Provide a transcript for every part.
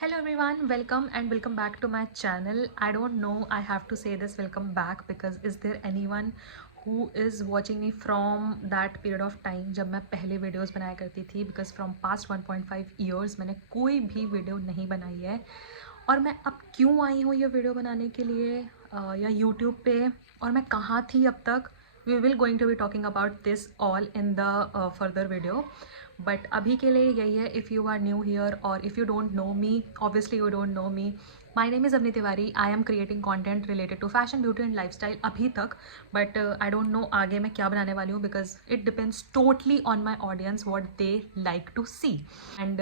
Hello everyone, welcome and welcome back to my channel. I don't know, I have to say this welcome back because is there anyone who is watching me from that period of time जब मैं पहले videos बनाया करती थी, because from past 1.5 years मैंने कोई भी video नहीं बनाई है। और मैं अब क्यों आई हूँ ये वीडियो बनाने के लिए या यूट्यूब पे, और मैं कहाँ थी अब तक, we will going to be talking about this all in the further video. But अभी के लिए यही है, if you are new here और if you don't know me, obviously you don't know me, my name is Avni Tiwari. I am creating content related to fashion, beauty and lifestyle अभी तक। But I don't no आगे मैं क्या बनाने वाली हूँ, because it depends totally on my audience what they like to see. And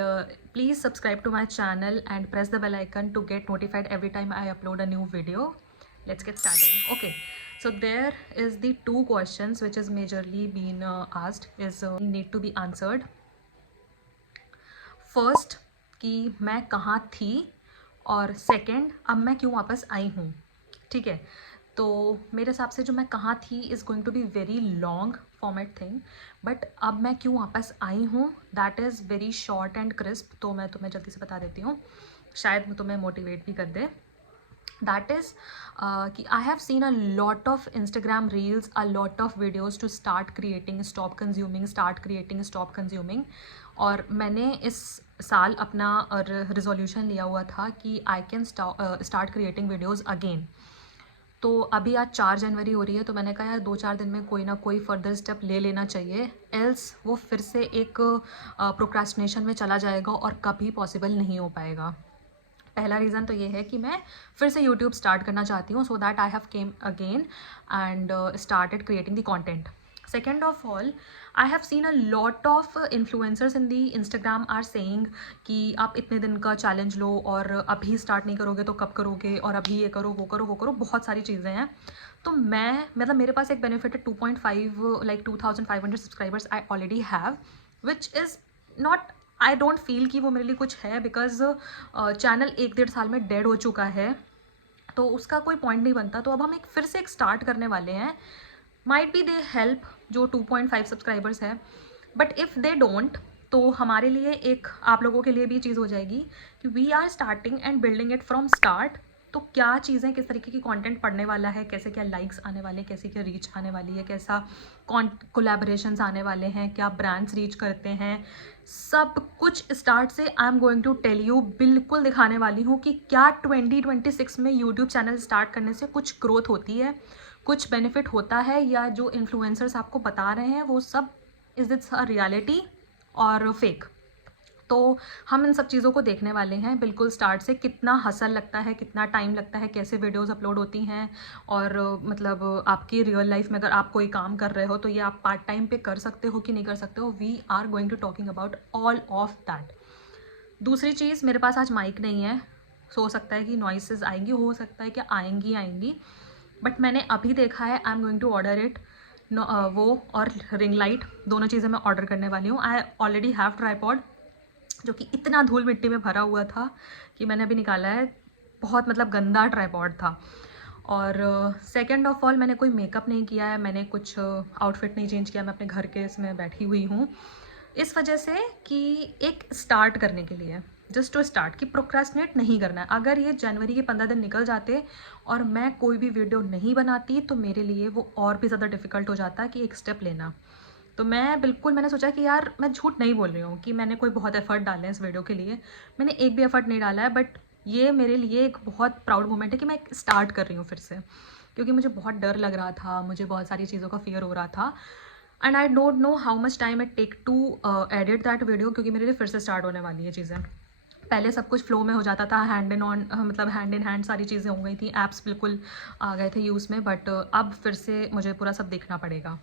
please subscribe to my channel and press the bell icon to get notified every time I upload a new video. Let's get started. Okay, so there is the two questions which is majorly been asked is need to be answered. First कि मैं कहाँ थी, और second अब मैं क्यों वापस आई हूँ। ठीक है, तो मेरे हिसाब से जो मैं कहाँ थी is going to be very long format thing, but अब मैं क्यों वापस आई हूँ that is very short and crisp. तो मैं तुम्हें जल्दी से बता देती हूँ, शायद तुम्हें मोटिवेट भी कर दे। दैट इज़ कि I have seen a lot of Instagram reels, a lot of videos to start creating, stop consuming, start creating, stop consuming. और मैंने इस साल अपना रिजोल्यूशन लिया हुआ था कि I can start creating videos again. तो अभी आज 4 जनवरी हो रही है, तो मैंने कहा यार 2-4 दिन में कोई ना कोई फर्दर स्टेप ले लेना चाहिए, एल्स वो फिर से एक प्रोक्रास्टिनेशन में चला जाएगा और कभी पॉसिबल नहीं हो पाएगा। पहला रीज़न तो ये है कि मैं फिर से यूट्यूब स्टार्ट करना चाहती हूँ, so that I have came again and started creating the content. Second of all, I have seen a lot of influencers in the Instagram are saying कि आप इतने दिन का चैलेंज लो और अभी स्टार्ट नहीं करोगे तो कब करोगे, और अभी ये करो वो करो वो करो, बहुत सारी चीज़ें हैं। तो मैं मतलब मेरे पास एक बेनिफिट है 2.5 like 2500 subscribers I already have, which is not, I don't feel कि वो मेरे लिए कुछ है, बिकॉज चैनल 1-1.5 साल में डेड हो चुका है, तो उसका कोई पॉइंट नहीं बनता। तो अब हम एक फिर से एक स्टार्ट करने वाले हैं। माइट बी दे हेल्प जो 2.5 सब्सक्राइबर्स है, बट इफ़ दे डोंट, तो हमारे लिए एक, आप लोगों के लिए भी चीज़ हो जाएगी कि we are starting and building it from start. तो क्या चीज़ें, किस तरीके की कंटेंट पढ़ने वाला है, कैसे क्या लाइक्स आने वाले हैं, कैसे क्या रीच आने वाली है, कैसा कोलैबोरेशंस आने वाले हैं, क्या ब्रांड्स रीच करते हैं, सब कुछ स्टार्ट से I am going to tell you, बिल्कुल दिखाने वाली हूँ कि क्या 2026 में यूट्यूब चैनल स्टार्ट करने से कुछ ग्रोथ होती है, कुछ बेनिफिट होता है, या जो इन्फ्लुएंसर्स आपको बता रहे हैं वो सब इज़ इट्स अ रियलिटी और फेक। तो हम इन सब चीज़ों को देखने वाले हैं बिल्कुल स्टार्ट से, कितना हसल लगता है, कितना टाइम लगता है, कैसे वीडियोस अपलोड होती हैं, और मतलब आपकी रियल लाइफ में अगर आप कोई काम कर रहे हो तो ये आप पार्ट टाइम पे कर सकते हो कि नहीं कर सकते हो। We are going to talking about all of that. दूसरी चीज़, मेरे पास आज माइक नहीं है, सो हो सकता है कि नॉइसेस आएंगी, हो सकता है कि आएंगी, बट मैंने अभी देखा है, I am going to order it. वो और रिंग लाइट, दोनों चीज़ें मैं ऑर्डर करने वाली हूँ। आई ऑलरेडी हैव ट्राईपॉड जो कि इतना धूल मिट्टी में भरा हुआ था कि मैंने अभी निकाला है, बहुत मतलब गंदा ट्राईपॉड था। और सेकेंड ऑफ ऑल, मैंने कोई मेकअप नहीं किया है, मैंने कुछ आउटफिट नहीं चेंज किया, मैं अपने घर के इसमें बैठी हुई हूँ, इस वजह से कि एक स्टार्ट करने के लिए, जस्ट टू स्टार्ट, कि प्रोक्रेस्टिनेट नहीं करना है। अगर ये जनवरी के 15 दिन निकल जाते और मैं कोई भी वीडियो नहीं बनाती तो मेरे लिए वो और भी ज़्यादा डिफ़िकल्ट हो जाता कि एक स्टेप लेना। तो मैं बिल्कुल, मैंने सोचा कि यार मैं झूठ नहीं बोल रही हूँ कि मैंने कोई बहुत एफर्ट डाले हैं इस वीडियो के लिए, मैंने एक भी एफर्ट नहीं डाला है, बट ये मेरे लिए एक बहुत प्राउड मोमेंट है कि मैं स्टार्ट कर रही हूँ फिर से, क्योंकि मुझे बहुत डर लग रहा था, मुझे बहुत सारी चीज़ों का फियर हो रहा था, and I don't know how much time it take to edit that video, क्योंकि मेरे लिए फिर से स्टार्ट होने वाली है चीज़ें। पहले सब कुछ फ्लो में हो जाता था, हैंड इन ऑन, मतलब हैंड इन हैंड सारी चीज़ें हो गई थी, ऐप्स बिल्कुल आ गए थे यूज़ में, बट अब फिर से मुझे पूरा सब देखना पड़ेगा।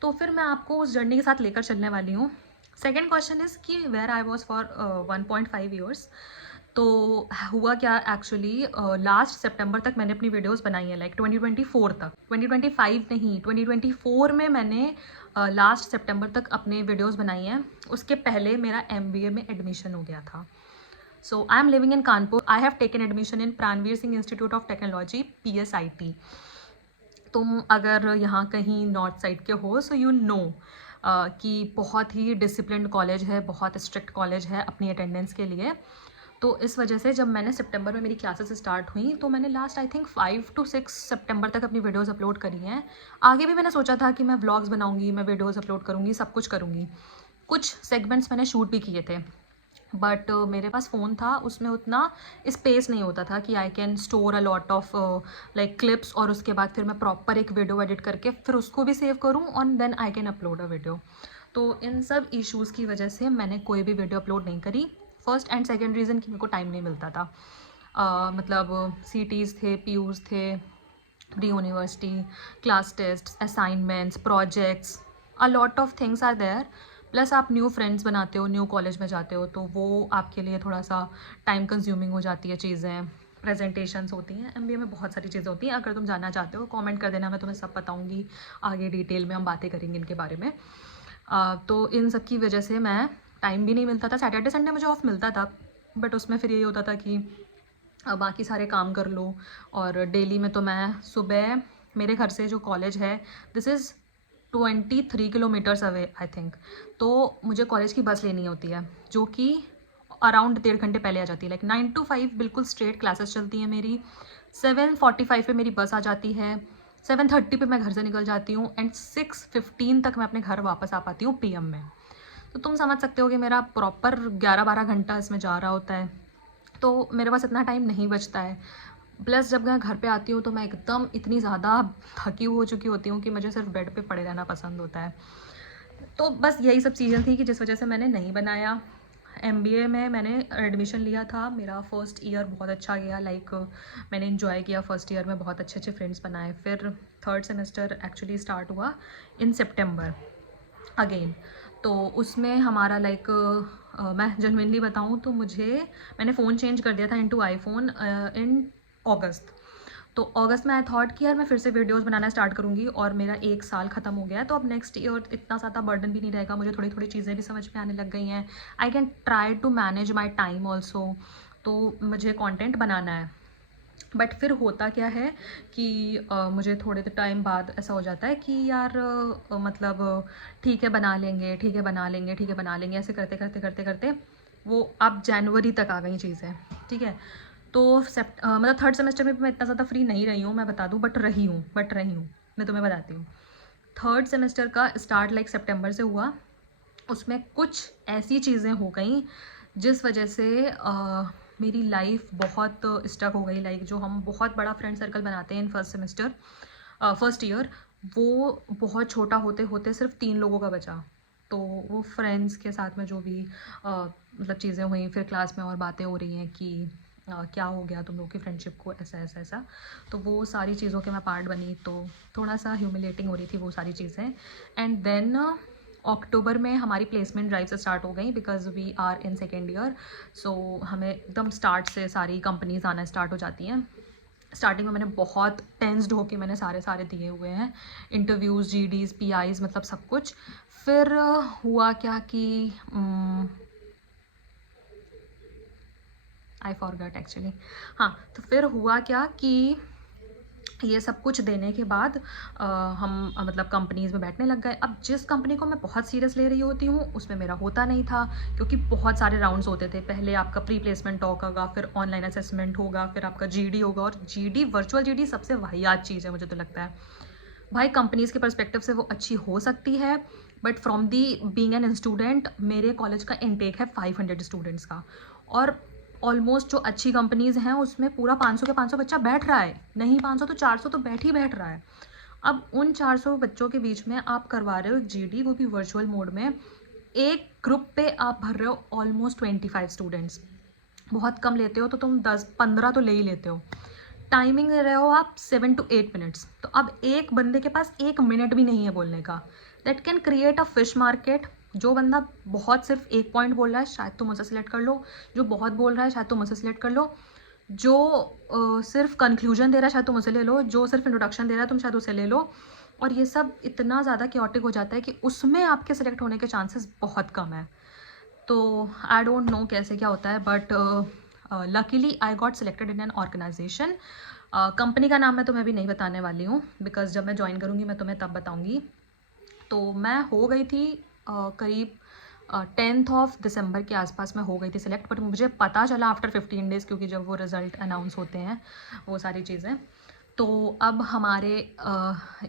तो फिर मैं आपको उस जर्नी के साथ लेकर चलने वाली हूँ। सेकेंड क्वेश्चन इज़ कि where I was for 1.5 years. तो हुआ क्या एक्चुअली, लास्ट सितंबर तक मैंने अपनी वीडियोस बनाई है, लाइक 2024 तक, 2025 नहीं, 2024 में मैंने लास्ट सितंबर तक अपने वीडियोस बनाई हैं। उसके पहले मेरा MBA में एडमिशन हो गया था। So I am living in Kanpur, I have taken admission in Pranveer Singh institute of technology, PSIT। तुम अगर यहाँ कहीं नॉर्थ साइड के हो, सो यू नो कि बहुत ही डिसिप्लिन्ड कॉलेज है, बहुत स्ट्रिक्ट कॉलेज है अपनी अटेंडेंस के लिए। तो इस वजह से जब मैंने सितंबर में मेरी क्लासेस स्टार्ट हुई तो मैंने लास्ट आई थिंक 5 to 6 सितंबर तक अपनी वीडियोस अपलोड करी हैं। आगे भी मैंने सोचा था कि मैं व्लॉग्स बनाऊंगी, मैं वीडियोस अपलोड करूंगी, सब कुछ करूंगी। कुछ सेगमेंट्स मैंने शूट भी किए थे, बट मेरे पास फ़ोन था, उसमें उतना स्पेस नहीं होता था कि I can store a lot of like clips, और उसके बाद फिर मैं प्रॉपर एक वीडियो एडिट करके फिर उसको भी सेव करूँ और then I can upload a video. तो इन सब इश्यूज़ की वजह से मैंने कोई भी वीडियो अपलोड नहीं करी। फर्स्ट एंड सेकेंड रीज़न कि मेरे को टाइम नहीं मिलता था। मतलब सीटीज़ थे, पीयूज़ थे, pre university, class test, assignments, projects, a lot of things are there. Plus आप न्यू फ्रेंड्स बनाते हो, न्यू कॉलेज में जाते हो, तो वो आपके लिए थोड़ा सा टाइम कंज्यूमिंग हो जाती है चीज़ें। प्रेजेंटेशंस होती हैं, एमबीए में बहुत सारी चीज़ें होती हैं। अगर तुम जानना चाहते हो कमेंट कर देना, मैं तुम्हें सब बताऊंगी, आगे डिटेल में हम बातें करेंगे इनके बारे में। तो इन सब की वजह से मैं टाइम भी नहीं मिलता था। सैटरडे संडे मुझे ऑफ मिलता था, बट उसमें फिर यही होता था कि बाकी सारे काम कर लो। और डेली में तो मैं सुबह, मेरे घर से जो कॉलेज है this is 23 kilometres away I think, तो मुझे कॉलेज की बस लेनी होती है जो कि अराउंड 1.5 घंटे पहले आ जाती है। लाइक 9 to 5 बिल्कुल स्ट्रेट क्लासेस चलती हैं मेरी। 7:45 पे मेरी बस आ जाती है, 7:30 पे मैं घर से निकल जाती हूँ, एंड 6:15 तक मैं अपने घर वापस आ पाती हूँ पीएम में। तो तुम समझ सकते हो कि मेरा प्रॉपर 11-12 घंटा इसमें जा रहा होता है। तो मेरे पास इतना टाइम नहीं बचता है। प्लस जब मैं घर पे आती हूँ तो मैं एकदम इतनी ज़्यादा थकी हो चुकी होती हूँ कि मुझे सिर्फ बेड पे पड़े रहना पसंद होता है। तो बस यही सब चीज़ें थी कि जिस वजह से मैंने नहीं बनाया। एमबीए में मैंने एडमिशन लिया था, मेरा फर्स्ट ईयर बहुत अच्छा गया। लाइक मैंने इन्जॉय किया फर्स्ट ईयर में, बहुत अच्छे अच्छे फ्रेंड्स बनाए। फिर थर्ड सेमेस्टर एक्चुअली स्टार्ट हुआ इन सितंबर अगेन। तो उसमें हमारा लाइक मैं जेन्युइनली बताऊँ तो मैंने फ़ोन चेंज कर दिया था इनटू आईफोन इन अगस्त। तो अगस्त में आई थॉट कि यार मैं फिर से वीडियोस बनाना स्टार्ट करूँगी, और मेरा 1 साल ख़त्म हो गया है, तो अब नेक्स्ट ईयर इतना ज़्यादा बर्डन भी नहीं रहेगा, मुझे थोड़ी थोड़ी चीज़ें भी समझ में आने लग गई हैं। I can try to manage my time also. तो मुझे कॉन्टेंट बनाना है। बट फिर होता क्या है कि मुझे थोड़े टाइम बाद ऐसा हो जाता है कि यार मतलब ठीक है बना लेंगे, ठीक है बना लेंगे, ठीक है बना लेंगे, ऐसे करते करते करते करते वो अब जनवरी तक आ गई चीज़ें। ठीक है, तो मतलब थर्ड सेमेस्टर में भी मैं इतना ज़्यादा फ्री नहीं रही हूँ, मैं बता दूँ, बट रही हूँ मैं तुम्हें बताती हूँ। थर्ड सेमेस्टर का स्टार्ट लाइक सितंबर से हुआ। उसमें कुछ ऐसी चीज़ें हो गई जिस वजह से मेरी लाइफ बहुत स्टक हो गई। लाइक जो हम बहुत बड़ा फ्रेंड सर्कल बनाते हैं इन फर्स्ट ईयर, वो बहुत छोटा होते होते सिर्फ 3 लोगों का बचा। तो वो फ्रेंड्स के साथ में जो भी मतलब चीज़ें हुई, फिर क्लास में और बातें हो रही हैं कि क्या हो गया तुम लोग की फ्रेंडशिप को, ऐसा ऐसा ऐसा। तो वो सारी चीज़ों के मैं पार्ट बनी, तो थोड़ा सा ह्यूमिलेटिंग हो रही थी वो सारी चीज़ें। एंड देन अक्टूबर में हमारी प्लेसमेंट ड्राइव से स्टार्ट हो गई, because we are in second year. So हमें एकदम स्टार्ट से सारी कंपनीज आना स्टार्ट हो जाती हैं। स्टार्टिंग में मैंने बहुत टेंस्ड होके मैंने सारे दिए हुए हैं, इंटरव्यूज़, जीडीज़, पीआईज़, मतलब सब कुछ। फिर हुआ क्या कि आई फॉरगॉट एक्चुअली। हाँ, तो फिर हुआ क्या कि ये सब कुछ देने के बाद हम मतलब कंपनीज़ में बैठने लग गए। अब जिस कंपनी को मैं बहुत सीरियस ले रही होती हूँ उसमें मेरा होता नहीं था, क्योंकि बहुत सारे राउंड्स होते थे। पहले आपका प्री प्लेसमेंट टॉक होगा, फिर ऑनलाइन असेसमेंट होगा, फिर आपका जीडी होगा। और जीडी, वर्चुअल जीडी सबसे वाहियात चीज़ है मुझे तो लगता है। भाई कंपनीज़ के पर्सपेक्टिव से वो अच्छी हो सकती है, but from the being an student, मेरे कॉलेज का इनटेक है 500 स्टूडेंट्स का, और ऑलमोस्ट जो अच्छी कंपनीज़ हैं उसमें पूरा 500 के 500 बच्चा बैठ रहा है। नहीं 500 तो 400 तो बैठ रहा है। अब उन 400 बच्चों के बीच में आप करवा रहे हो एक जीडी, वो भी वर्चुअल मोड में। एक ग्रुप पे आप भर रहे हो ऑलमोस्ट 25 स्टूडेंट्स। बहुत कम लेते हो तो तुम 10-15 तो ले ही लेते हो। टाइमिंग दे रहे हो आप 7 to 8 मिनट्स। तो अब एक बंदे के पास 1 मिनट भी नहीं है बोलने का। That can create a fish market. जो बंदा बहुत सिर्फ एक पॉइंट बोल रहा है शायद तुम उसे सिलेक्ट कर लो, जो बहुत बोल रहा है शायद तुम उसे सिलेक्ट कर लो, जो सिर्फ कंक्लूजन दे रहा है शायद तुम उसे ले लो, जो सिर्फ इंट्रोडक्शन दे रहा है तुम शायद उसे ले लो। और ये सब इतना ज़्यादा क्योटिक हो जाता है कि उसमें आपके सिलेक्ट होने के चांसेस बहुत कम है। तो आई डोंट नो कैसे क्या होता है, but luckily I got selected in an organization. Company का नाम मैं तुम्हें अभी नहीं बताने वाली हूँ, बिकॉज जब मैं ज्वाइन करूँगी मैं तुम्हें तब बताऊँगी। तो मैं हो गई थी करीब 10th ऑफ दिसंबर के आसपास मैं हो गई थी सिलेक्ट, बट मुझे पता चला आफ्टर 15 डेज़, क्योंकि जब वो रिज़ल्ट अनाउंस होते हैं वो सारी चीज़ें। तो अब हमारे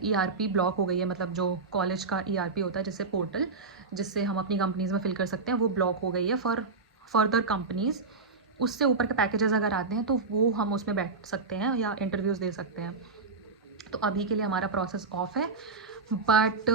ERP ब्लॉक हो गई है, मतलब जो कॉलेज का ERP होता है जिससे पोर्टल जिससे हम अपनी कंपनीज़ में फिल कर सकते हैं, वो ब्लॉक हो गई है फॉर फर्दर कंपनीज़। उससे ऊपर के पैकेजेस अगर आते हैं तो वो हम उसमें बैठ सकते हैं या इंटरव्यूज़ दे सकते हैं। तो अभी के लिए हमारा प्रोसेस ऑफ है, बट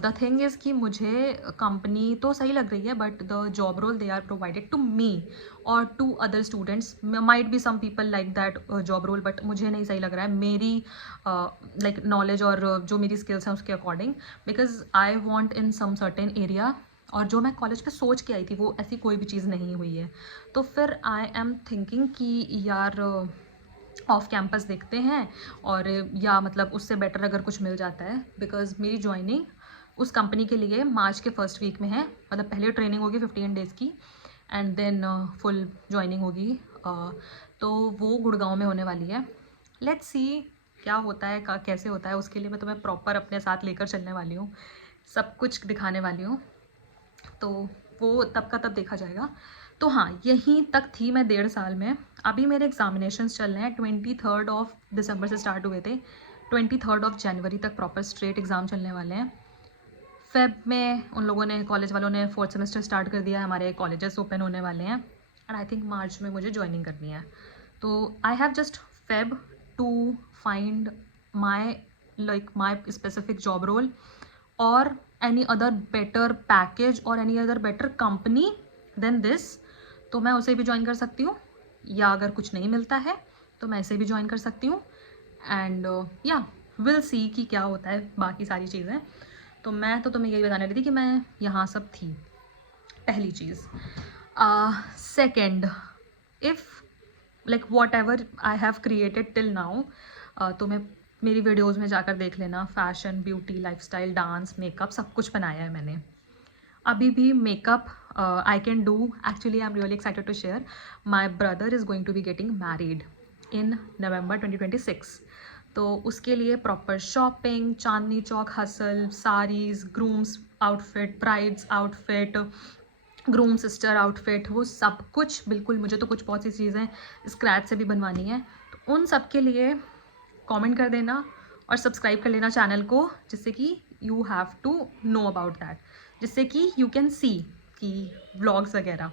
द थिंग इज़ कि मुझे कंपनी तो सही लग रही है, but the job role they are provided to me और to other students, might be some people like that job role, but मुझे नहीं सही लग रहा है मेरी लाइक नॉलेज और जो मेरी स्किल्स हैं उसके according, because I want in some certain area, और जो मैं कॉलेज पे सोच के आई थी वो ऐसी कोई भी चीज़ नहीं हुई है। तो फिर आई एम थिंकिंग कि यार ऑफ कैंपस देखते हैं, और या मतलब उससे बेटर अगर कुछ मिल जाता है, बिकॉज मेरी ज्वाइनिंग उस कंपनी के लिए मार्च के फर्स्ट वीक में है। मतलब पहले ट्रेनिंग होगी 15 डेज़ की, एंड देन फुल ज्वाइनिंग होगी। तो वो गुड़गांव में होने वाली है। लेट्स सी क्या होता है, कैसे होता है, उसके लिए मैं तुम्हें प्रॉपर अपने साथ लेकर चलने वाली हूँ, सब कुछ दिखाने वाली हूँ। तो वो तब का तब देखा जाएगा। तो हाँ, यहीं तक थी मैं 1.5 साल में। अभी मेरे एग्जामिनेशंस चल रहे हैं, 23 ऑफ दिसंबर से स्टार्ट हुए थे, 23 ऑफ जनवरी तक प्रॉपर स्ट्रेट एग्ज़ाम चलने वाले हैं। फेब में उन लोगों ने, कॉलेज वालों ने 4th सेमेस्टर स्टार्ट कर दिया है, हमारे कॉलेजेस ओपन होने वाले हैं, एंड आई थिंक मार्च में मुझे ज्वाइनिंग करनी है। तो I have just fab to find my like my specific job role और एनी अदर बेटर पैकेज और any other better company than this. तो मैं उसे भी ज्वाइन कर सकती हूँ, या अगर कुछ नहीं मिलता है तो मैं इसे भी ज्वाइन कर सकती हूँ, एंड या विल सी कि क्या होता है बाकी सारी चीज़ें। तो मैं तो तुम्हें यही बताने रही थी कि मैं यहाँ सब थी, पहली चीज़। Second, if like whatever I have created till now, तुम्हें मेरी वीडियोज़ में जाकर देख लेना, fashion, beauty, lifestyle, dance, makeup, सब कुछ बनाया है मैंने। अभी भी makeup I can do, actually I am really excited to share, my brother is going to be getting married in November 2026। तो उसके लिए proper shopping, Chandni Chowk hustle, saris, grooms outfit, brides outfit, groom sister outfit, वो सब कुछ बिल्कुल, मुझे तो कुछ बहुत सी चीज़ें स्क्रैच से भी बनवानी है। तो उन सब के लिए कमेंट कर देना और सब्सक्राइब कर लेना चैनल को, जिससे कि you have to know about that, जिससे कि यू कैन सी कि व्लॉग्स वगैरह,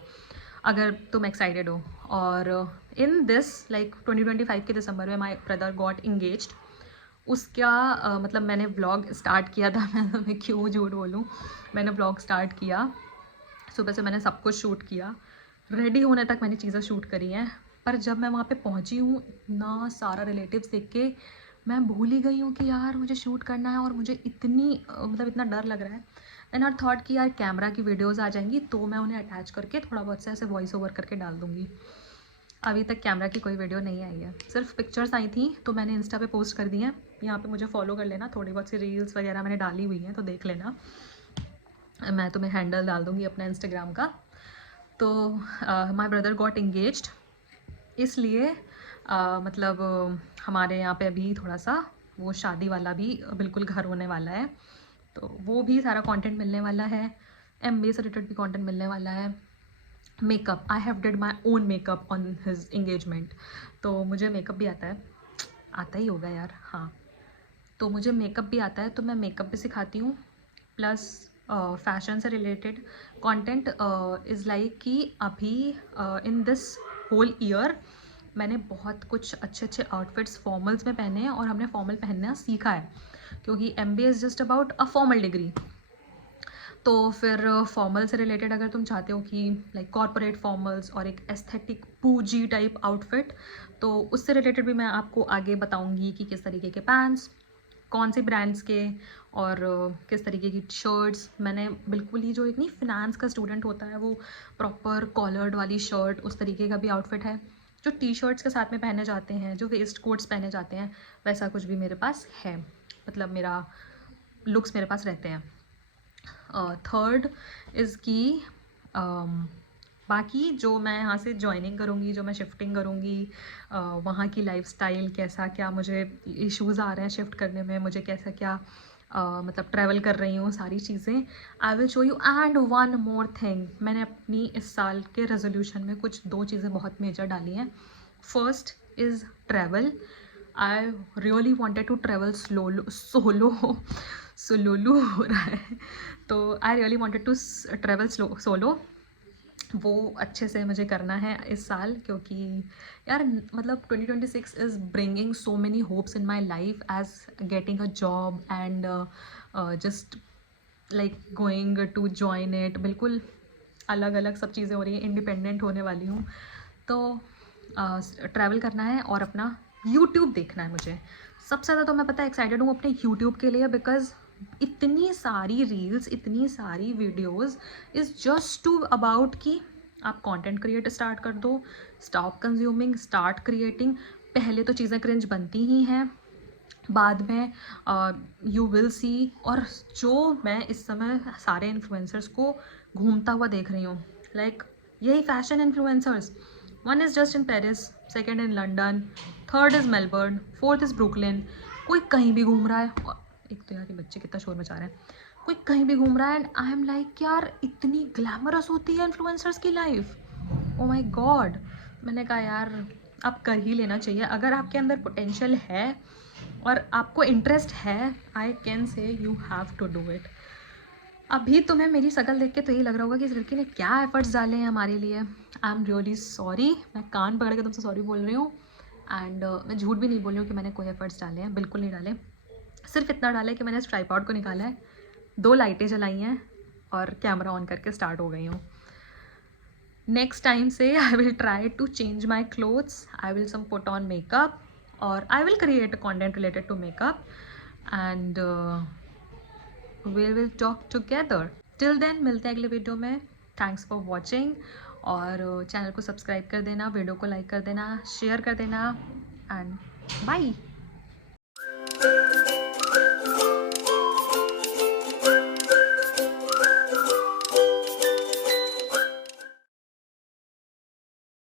अगर तुम एक्साइटेड हो। और इन दिस लाइक 2025 के दिसंबर में माई ब्रदर गॉट इंगेज्ड। उसका मतलब मैंने व्लॉग स्टार्ट किया था, मैं क्यों झूठ बोलूँ, मैंने व्लॉग स्टार्ट किया, सुबह से मैंने सब कुछ शूट किया, रेडी होने तक मैंने चीज़ें शूट करी हैं। पर जब मैं वहाँ पे पहुँची हूँ, इतना सारा रिलेटिव्स देख के मैं भूल ही गई हूँ कि यार मुझे शूट करना है, और मुझे इतनी मतलब इतना डर लग रहा है। देन आई थॉट कि यार कैमरा की वीडियोज़ आ जाएंगी तो मैं उन्हें अटैच करके थोड़ा बहुत से ऐसे वॉइस ओवर करके डाल दूँगी। अभी तक कैमरा की कोई वीडियो नहीं आई है, सिर्फ पिक्चर्स आई थी तो मैंने इंस्टा पे पोस्ट कर दी हैं। यहाँ पे मुझे फॉलो कर लेना, थोड़ी बहुत सी रील्स वगैरह मैंने डाली हुई हैं तो देख लेना, मैं तुम्हें हैंडल डाल दूँगी अपना इंस्टाग्राम का। तो माई ब्रदर गॉट इंगेज्ड, इसलिए मतलब हमारे यहाँ पे अभी थोड़ा सा वो शादी वाला भी बिल्कुल घर होने वाला है, तो वो भी सारा कंटेंट मिलने वाला है, MBA से रिलेटेड भी कंटेंट मिलने वाला है। Makeup, I have did my own makeup on his engagement, तो मुझे मेकअप भी आता है, आता ही होगा यार, हाँ। तो मुझे मेकअप भी आता है, तो मैं मेकअप भी सिखाती हूँ, प्लस फैशन से रिलेटेड कंटेंट इज़ लाइक कि अभी इन दिस होल ईयर मैंने बहुत कुछ अच्छे अच्छे आउटफिट्स फॉर्मल्स में पहने हैं, और हमने फॉर्मल पहनना सीखा है, क्योंकि MBA is just about a formal degree. तो फिर फॉर्मल से रिलेटेड अगर तुम चाहते हो कि लाइक कॉर्पोरेट फॉर्मल्स और एक एस्थेटिक पूजी टाइप आउटफिट, तो उससे रिलेटेड भी मैं आपको आगे बताऊंगी कि किस तरीके के पैंट्स, कौन से ब्रांड्स के, और किस तरीके की शर्ट्स। मैंने बिल्कुल ही, जो एक नहीं फिनेंस का स्टूडेंट होता है वो प्रॉपर कॉलर्ड वाली शर्ट, उस तरीके का भी आउटफिट है, जो टी शर्ट्स के साथ में पहने जाते हैं, जो वेस्ट कोट्स पहने जाते हैं, वैसा कुछ भी मेरे पास है, मतलब मेरा लुक्स मेरे पास रहते हैं। थर्ड इज़ कि बाकी जो मैं यहाँ से ज्वाइनिंग करूँगी, जो मैं शिफ्टिंग करूँगी, वहाँ की लाइफस्टाइल कैसा, क्या मुझे इश्यूज़ आ रहे हैं शिफ्ट करने में, मुझे कैसा क्या मतलब ट्रैवल कर रही हूँ सारी चीज़ें। I will show you. And one more thing, मैंने अपनी इस साल के रेजोल्यूशन में कुछ 2 चीज़ें बहुत मेजर डाली हैं। First is travel. I really wanted to travel solo हो रहा है, तो I really wanted to travel solo. वो अच्छे से मुझे करना है इस साल, क्योंकि यार मतलब 2026 is bringing so many hopes in my life as getting a job and just like going to join it. बिल्कुल अलग अलग सब चीज़ें हो रही हैं, इंडिपेंडेंट होने वाली हूँ। तो ट्रैवल करना है और अपना यूट्यूब देखना है मुझे। सबसे ज़्यादा तो मैं पता है एक्साइटेड हूँ अपने यूट्यूब के लिए, बिकॉज इतनी सारी रील्स, इतनी सारी videos is just to about कि आप कंटेंट क्रिएट स्टार्ट कर दो, स्टॉप कंज्यूमिंग, स्टार्ट क्रिएटिंग। पहले तो चीज़ें क्रिंज बनती ही हैं, बाद में यू विल सी। और जो मैं इस समय सारे इन्फ्लुएंसर्स को घूमता हुआ देख रही हूँ, लाइक यही fashion influencers, one is just in Paris, second in London, third is Melbourne, fourth is Brooklyn. कोई कहीं भी घूम रहा है। एक तो यार ये बच्चे कितना शोर मचा रहे हैं। कोई कहीं भी घूम रहा है एंड आई एम लाइक यार इतनी ग्लैमरस होती है इन्फ्लुएंसर्स की लाइफ, ओ माई गॉड। मैंने कहा यार आप कर ही लेना चाहिए, अगर आपके अंदर पोटेंशियल है और आपको इंटरेस्ट है, I can say you have to do it. अभी तुम्हें मेरी शक्ल देख के तो यही लग रहा होगा कि इस लड़की ने क्या एफर्ट्स डाले हैं हमारे लिए। आई एम रियली सॉरी, मैं कान पकड़ के तुमसे सॉरी बोल रही हूँ। एंड मैं झूठ भी नहीं बोल रही हूँ कि मैंने कोई एफर्ट्स डाले हैं, बिल्कुल नहीं डाले। सिर्फ इतना डाला है कि मैंने इस ट्राइपॉड को निकाला है, 2 लाइटें जलाई हैं और कैमरा ऑन करके स्टार्ट हो गई हूँ। नेक्स्ट टाइम से I will try to change my clothes, I will some put on makeup, और I will create content related to makeup and we will talk together. Till then मिलते हैं अगले video में। Thanks for watching, और channel को subscribe कर देना, video को लाइक कर देना, शेयर कर देना, एंड बाय।